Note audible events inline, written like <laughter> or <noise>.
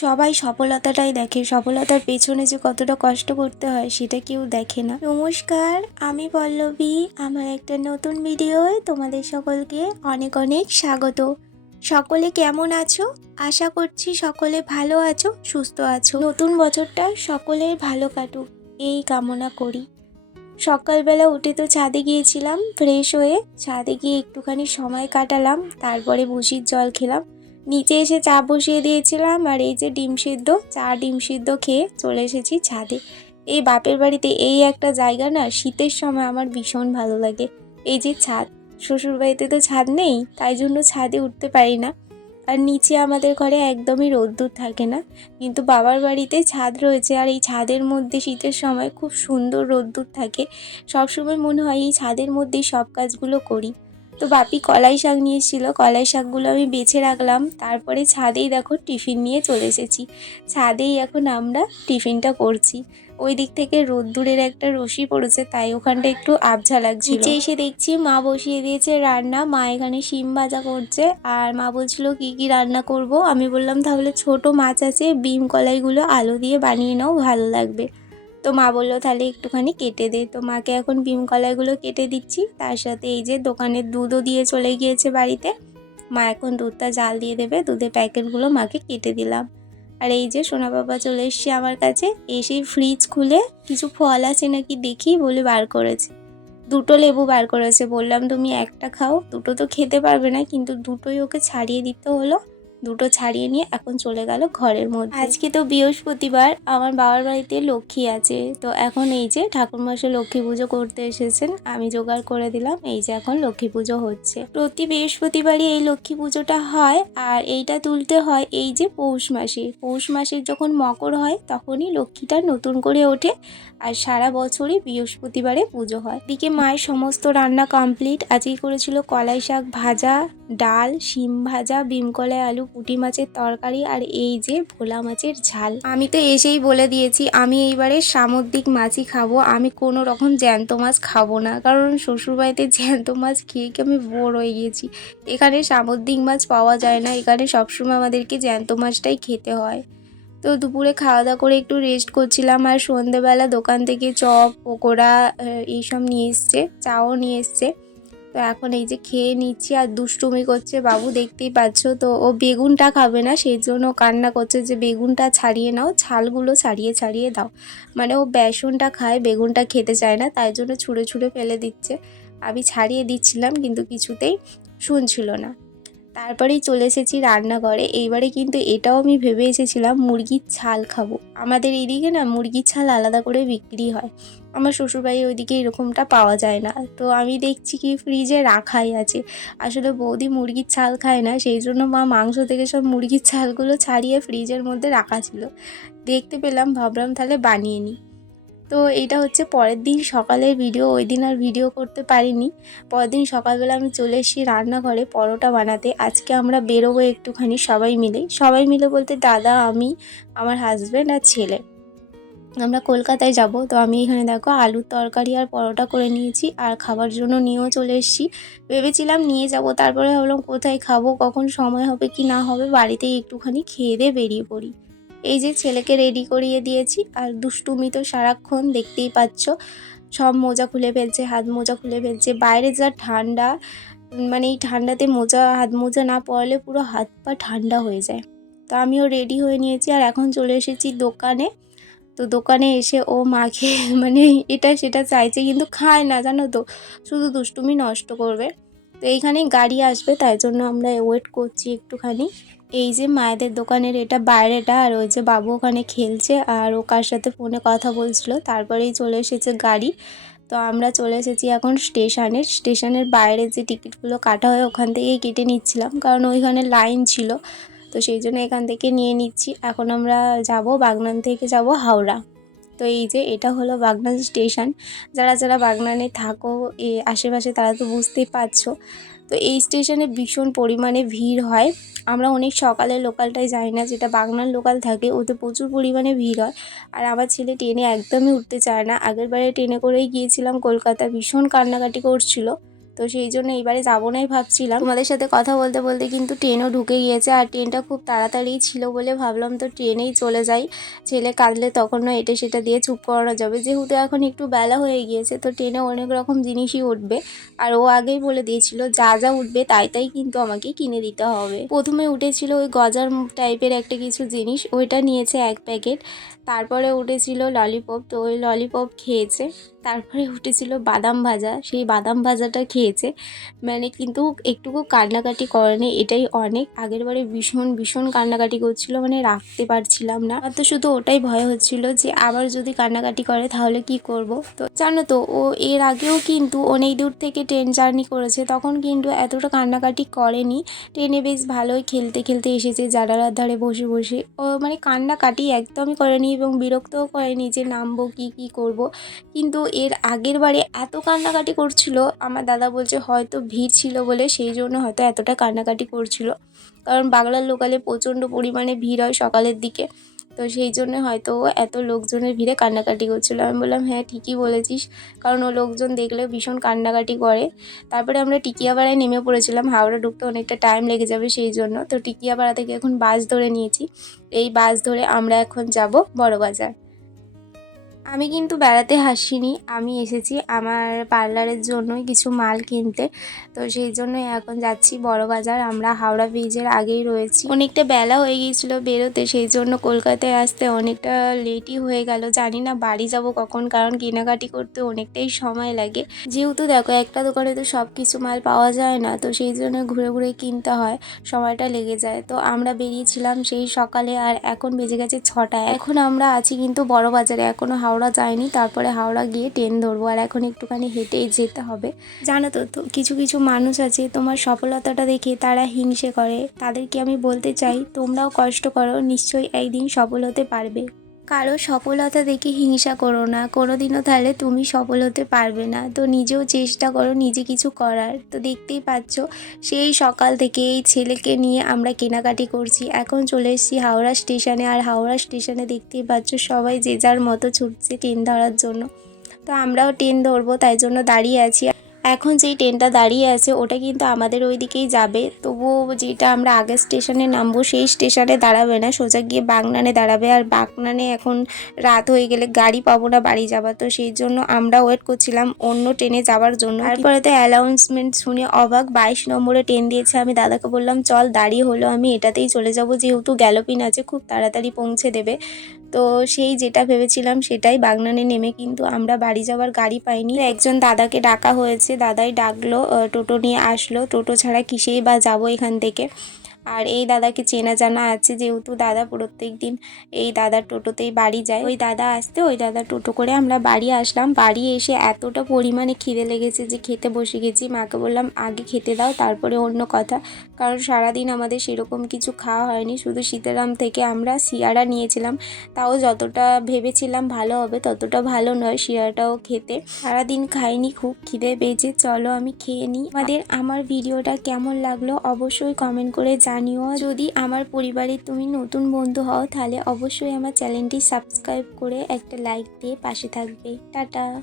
সবাই সফলতাটাই দেখে, সফলতার পেছনে যে কতটা কষ্ট করতে হয় সেটা কেউ দেখে না। নমস্কার, আমি পল্লবী। আমার একটা নতুন ভিডিওয় তোমাদের সকলকে অনেক অনেক স্বাগত। সকলে কেমন আছো? আশা করছি সকলে ভালো আছো, সুস্থ আছো। নতুন বছরটা সকলের ভালো কাটুক, এই কামনা করি। সকালবেলা উঠে তো ছাদে গিয়েছিলাম ফ্রেশ হয়ে। ছাদে গিয়ে একটুখানি সময় কাটালাম, তারপরে ভুসির জল খেলাম। নিচে এসে চা বসিয়ে দিয়েছিলাম আর এই যে ডিম সিদ্ধ, চা ডিম সিদ্ধ খেয়ে চলে এসেছি ছাদে। এই বাপের বাড়িতে এই একটা জায়গা না শীতের সময় আমার ভীষণ ভালো লাগে। এই যে ছাদ, শ্বশুর বাড়িতে তো ছাদ নেই, তাই জন্য ছাদে উঠতে পারি না। আর নিচে আমাদের ঘরে একদমই রোদ্দুর থাকে না, কিন্তু বাবার বাড়িতে ছাদ রয়েছে আর এই ছাদের মধ্যে শীতের সময় খুব সুন্দর রোদ্দুর থাকে। সবসময় মনে হয় এই ছাদের মধ্যেই সব কাজগুলো করি। তো বাপি কলাই শাক নিয়েছিল। কলাই শাকগুলো আমি বেছে রাখলাম। তারপরে ছাদেই দেখো টিফিন নিয়ে চলে এসেছি। ছাদেই এখন আমরা টিফিনটা করছি। ওই দিক থেকে রোদ্দুরের একটা রশি পড়েছে, তাই ওখানটা একটু আবঝা লাগছে নিচে এসে দেখছি মা বসিয়ে দিয়েছে রান্না। মা এখানে শিম ভাজা করছে। আর মা বলছিল, কি কি রান্না করব? আমি বললাম, তাহলে ছোট মাছ আছে, বিম কলাইগুলো আলু দিয়ে বানিয়ে নাও, ভালো লাগবে। তো মা বলল, তাহলে একটুখানি কেটে দে। তো মাকে এখন বিম কলাইগুলো কেটে দিচ্ছি। তার সাথে এই যে দোকানের দুধও দিয়ে চলে গিয়েছে বাড়িতে। মা এখন দুধটা জাল দিয়ে দেবে, দুধের প্যাকেটগুলো মাকে কেটে দিলাম। আর এই যে সোনা বাবা চলে এসছে আমার কাছে, এসে ফ্রিজ খুলে কিছু ফল আছে নাকি দেখি বলে বার করেছে। দুটো লেবু বার করেছে। বললাম, তুমি একটা খাও। দুটো তো খেতে পারবে না, কিন্তু দুটোই ওকে ছাড়িয়ে দিতে হলো। দুটো ছাড়িয়ে নিয়ে এখন চলে গেল ঘরের মধ্যে। আজকে তো বৃহস্পতিবার, আমার বাবার বাড়িতে লক্ষ্মী আছে। তো এখন এই যে ঠাকুর ঠাকুরমশাই লক্ষ্মী পুজো করতে এসেছেন, আমি জোগাড় করে দিলাম, এই যে এখন লক্ষ্মী পুজো হচ্ছে। প্রতি বৃহস্পতিবারই এই লক্ষ্মী পুজোটা হয়, আর এইটা তুলতে হয় এই যে পৌষ মাসে। পৌষ মাসের যখন মকর হয়, তখনই লক্ষ্মীটা নতুন করে ওঠে, আর সারা বছরই বৃহস্পতিবারে পুজো হয়। দিকে মায়ের সমস্ত রান্না কমপ্লিট। আজকে করেছিল কলাই শাক ভাজা, ডাল, শিম ভাজা বিমকলাই আলু পুঁটি মাছের তরকারি আর এই যে ভোলা মাছের ঝাল। আমি তো এসেই বলে দিয়েছি, আমি এইবারে সামুদ্রিক মাছই খাব। আমি কোনো রকম জ্যান্ত মাছ খাব না, কারণ শ্বশুরবাড়িতে জ্যান্ত মাছ খেয়ে খেয়ে আমি বোর হয়ে গেছি? এখানে সামুদ্রিক মাছ পাওয়া যায় না, এখানে সবসময় আমাদেরকে জ্যান্ত মাছটাই খেতে হয়। তো দুপুরে খাওয়া দাওয়া করে একটু রেস্ট করছিলাম আর সন্ধেবেলা দোকান থেকে চপ, পকোড়া এইসব নিয়ে এসছে, চাও নিয়ে এসছে। তো এখন এই যে খেয়ে নিচ্ছি আর দুষ্টুমি করছে বাবু, দেখতেই পাচ্ছ তো, ও বেগুনটা খাবে না, সেই জন্য কান্না করছে যে বেগুনটা ছাড়িয়ে নাও, ছালগুলো ছাড়িয়ে ছাড়িয়ে দাও। মানে ও বেসনটা খায়, বেগুনটা খেতে চায় না, তাই জন্য ছুঁড়ে ছুঁড়ে ফেলে দিচ্ছে। আমি ছাড়িয়ে দিচ্ছিলাম, কিন্তু কিছুতেই শুনছিল না। তারপরেই চলে এসেছি রান্নাঘরে। এইবারে কিন্তু এটাও আমি ভেবে এসেছিলাম, মুরগির ছাল খাব। আমাদের এদিকে না মুরগির ছাল আলাদা করে বিক্রি হয়। আমার শ্বশুরবাড়ির ওইদিকে এরকমটা পাওয়া যায় না। তো আমি দেখছি কি ফ্রিজে রাখাই আছে। আসলে বৌদি মুরগির ছাল খায় না, সেই জন্য মা মাংস থেকে সব মুরগির ছালগুলো ছাড়িয়ে ফ্রিজের মধ্যে রাখা ছিল। দেখতে পেলাম, ভাবলাম তাহলে বানিয়ে নিই। তো এটা হচ্ছে পরের দিন সকালের ভিডিও ওই দিন আর ভিডিও করতে পারিনি। পরের দিন সকালবেলা আমি চলে এসেছি রান্নাঘরে পরোটা বানাতে। আজকে আমরা বেরোবো একটুখানি সবাই মিলে। সবাই মিলে বলতে দাদা, আমি, আমার হাজব্যান্ড আর ছেলে। আমরা কলকাতায় যাব। তো আমি এখানে দেখো আলুর তরকারি আর পরোটা করে নিয়েছি আর খাবার জন্য নিয়েও চলে এসেছি। ভেবেছিলাম নিয়ে যাব, তারপরে ভাবলাম কোথায় খাব, কখন সময় হবে কি না হবে, বাড়িতেই একটুখানি খেয়ে দিয়ে বেরিয়ে পড়ি। এই যে ছেলেকে রেডি করিয়ে দিয়েছি, আর দুষ্টুমি তো সারাক্ষণ দেখতেই পাচ্ছ। সব মোজা খুলে ফেলছে, হাত মোজা খুলে ফেলছে, বাইরে যা ঠান্ডা মানে এই ঠান্ডাতে মোজা, হাত মোজা না পরলে পুরো হাত পা ঠান্ডা হয়ে যায়। তো আমিও রেডি হয়ে নিয়েছি, আর এখন চলে এসেছি দোকানে। তো দোকানে এসে ও মাকে <laughs> মানে এটা সেটা চাইছে কিন্তু খায় না, জানো তো? শুধু দুষ্টুমি নষ্ট করবে। তো এইখানে গাড়ি আসবে, তাই জন্য আমরা ওয়েট করছি একটুখানি। এই যে মায়েদের দোকানের এটা বাইরেটা, আর ওই যে বাবু ওখানে খেলছে, আর ও কার সাথে ফোনে কথা বলছিল, তারপরেই চলে এসেছে গাড়ি। তো আমরা চলে এসেছি এখন স্টেশনে। স্টেশনের বাইরে যে টিকিটগুলো কাটা হয়, ওখান থেকেই কেটে নিচ্ছিলাম, কারণ ওইখানে লাইন ছিল। তো সেই জন্য এখান থেকে নিয়ে নিচ্ছি। এখন আমরা যাব বাগনান থেকে যাব হাওড়া। তো এই যে এটা হলো বাগনান স্টেশন। যারা যারা বাগনানে থাকো, এ আশেপাশে তারা তো বুঝতেই পারছ। তো এই স্টেশনে ভীষণ পরিমাণে ভিড় হয়। আমরা অনেক সকালে লোকালটায় যাই না, যেটা বাগনান লোকাল থাকে, ওতে প্রচুর পরিমাণে ভিড় হয়। আর আমার ছেলে ট্রেনে একদমই উঠতে চায় না। আগের বারে ট্রেনে করেই গিয়েছিলাম, কলকাতা ভীষণ কান্নাকাটি করছিল। তো সেই জন্য এইবারে যাব নাই ভাবছিলাম। তোমাদের সাথে কথা বলতে বলতে কিন্তু ট্রেনও ঢুকে গিয়েছে আর ট্রেনটা খুব তাড়াতাড়ি ছিল বলে ভাবলাম তো ট্রেনেই চলে যাই। ছেলে কাঁদলে তখনও এটা সেটা দিয়ে চুপ করানো যাবে। যেহেতু এখন একটু বেলা হয়ে গিয়েছে তো ট্রেনে অনেক রকম জিনিসই উঠবে। আর ও আগেই বলে দিয়েছিল, যা যা উঠবে তাই তাই কিন্তু আমাকে কিনে দিতে হবে। প্রথমে উঠেছিল ওই গজার টাইপের একটা কিছু জিনিস, ওইটা নিয়েছে এক প্যাকেট। তারপরে উঠেছিল ললিপপ তো ওই ললিপপ খেয়েছে। তারপরে উঠেছিল বাদাম ভাজা। সেই বাদাম ভাজাটা খেয়েছে। মানে কিন্তু একটুকু কান্নাকাটি করেনি, এটাই অনেক। আগের বারে ভীষণ ভীষণ কান্নাকাটি করছিল মানে রাখতে পারছিলাম না। তো শুধু ওটাই ভয় হচ্ছিল যে, আবার যদি কান্নাকাটি করে তাহলে কি করব? তো জানো তো, ও এর আগেও কিন্তু অনেক দূর থেকে ট্রেন জার্নি করেছে। তখন কিন্তু এতটা কান্নাকাটি করেনি। ট্রেনে বেশ ভালোই খেলতে খেলতে এসেছে জানালার ধারে বসে বসে। ও মানে কান্নাকাটি একদমই করেনি এবং বিরক্তও করেনি যে, নামবো কি কি করব? কিন্তু এর আগের বারে এত কান্নাকাটি করছিল। আমার দাদা বলছে, হয়তো ভিড় ছিল বলে সেই জন্য হয়তো এতটা কান্নাকাটি করছিল। কারণ বাংলার লোকালে প্রচণ্ড পরিমাণে ভিড় হয় সকালের দিকে। তো সেই জন্য হয়তো এত লোকজনের ভিড়ে কান্নাকাটি করছিল। আমি বললাম হ্যাঁ ঠিকই বলেছিস। কারণ ও লোকজন দেখলে ভীষণ কান্নাকাটি করে। তারপরে আমরা টিকিয়াপাড়ায় নেমে পড়েছিলাম। হাওড়া ঢুকতে অনেকটা টাইম লেগে যাবে সেই জন্য। তো টিকিয়াপাড়া থেকে এখন বাস ধরে নিয়েছি। এই বাস ধরে আমরা এখন যাব বড়বাজার। আমি কিন্তু বেড়াতে হাসিনি আমি এসেছি আমার পার্লারের জন্যই কিছু মাল কিনতে। তো সেই জন্যই এখন যাচ্ছি বড় বাজার। আমরা হাওড়া ব্রিজের আগেই রয়েছি। অনেকটা বেলা হয়ে গিয়েছিল বেরোতে, সেই জন্য কলকাতায় আসতে অনেকটা লেটই হয়ে গেল। জানি না বাড়ি যাব কখন, কারণ কেনাকাটি করতে অনেকটাই সময় লাগে। যেহেতু দেখো, একটা দোকানে তো সব কিছু মাল পাওয়া যায় না, তো সেই জন্য ঘুরে ঘুরে কিনতে হয়, সময়টা লেগে যায়। তো আমরা বেরিয়েছিলাম সেই সকালে, আর এখন বেজে গেছে ছটায়। এখন আমরা আছি কিন্তু বড় বাজারে এখনও হাওড়া যায়নি, তারপরে হাওড়া গিয়ে ট্রেন ধরবো। আর এখন একটুখানি হেঁটেই যেতে হবে। জানো তো তো কিছু কিছু মানুষ আছে, তোমার সফলতাটা দেখে তারা হিংসে করে। তাদেরকে আমি বলতে চাই, তোমরাও কষ্ট করো, নিশ্চয়ই একদিন সফল হতে পারবে। কারও সফলতা দেখে হিংসা করো না। কোনোদিনও তাহলে তুমি সফল হতে পারবে না। তো নিজেও চেষ্টা করো নিজে কিছু করার। তো দেখতেই পাচ্ছ, সেই সকাল থেকে এই ছেলেকে নিয়ে আমরা কেনাকাটি করছি। এখন চলে এসেছি হাওড়া স্টেশনে। আর হাওড়া স্টেশনে দেখতেই পাচ্ছ, সবাই যে যার মতো ছুটছে ট্রেন ধরার জন্য। তো আমরাও ট্রেন ধরবো, তাই জন্য দাঁড়িয়ে আছি। এখন যেই ট্রেনটা দাঁড়িয়ে আছে, ওটা কিন্তু আমাদের ওই দিকেই যাবে। তবুও যেটা আমরা আগের স্টেশনে নামবো, সেই স্টেশনে দাঁড়াবে না। সোজা গিয়ে বাগনানে দাঁড়াবে। আর বাগনানে এখন রাত হয়ে গেলে গাড়ি পাবো না বাড়ি যাবার। তো সেই জন্য আমরা ওয়েট করছিলাম অন্য ট্রেনে যাওয়ার জন্য। তারপরে তো অ্যানাউন্সমেন্ট শুনে অবাক, বাইশ নম্বরে ট্রেন দিয়েছে। আমি দাদাকে বললাম, চল, দাঁড়িয়ে হলো আমি এটাতেই চলে যাব। যেহেতু গ্যালোপিন আছে, খুব তাড়াতাড়ি পৌঁছে দেবে। তো সেই যেটা ভেবেছিলাম সেটাই বাগনানে নেমে কিন্তু আমরা বাড়ি যাওয়ার গাড়ি পাইনি। একজন দাদাকে ডাকা হয়েছে। দাদাই ডাকলো টোটো নিয়ে আসলো। টোটো ছাড়া কিসেই বা যাব এখান থেকে? আর এই দাদাকে চেনা জানা আছে যেহেতু দাদা প্রত্যেক দিন এই দাদার টোটোতেই বাড়ি যায়। ওই দাদা আসতে, ওই দাদা টোটো করে আমরা বাড়ি আসলাম। বাড়ি এসে এতটা পরিমাণে খিদে লেগেছে যে খেতে বসে গেছি। মাকে বললাম, আগে খেতে দাও, তারপরে অন্য কথা। কারণ সারাদিন আমাদের সেরকম কিছু খাওয়া হয়নি। শুধু সীতারাম থেকে আমরা শিয়ারা নিয়েছিলাম। তাও যতটা ভেবেছিলাম ভালো হবে, ততটা ভালো নয় শিয়ারাটাও খেতে। সারাদিন খাইনি, খুব খিদে পেয়েছে। চলো আমি খেয়ে নিই। আমাদের আমার ভিডিওটা কেমন লাগল অবশ্যই কমেন্ট করে জানিও, যদি আমার পরিবারে তুমি নতুন বন্ধু হও, তাহলে অবশ্যই আমার চ্যানেলটি সাবস্ক্রাইব করে একটা লাইক দিয়ে পাশে থাকবে। টাটা।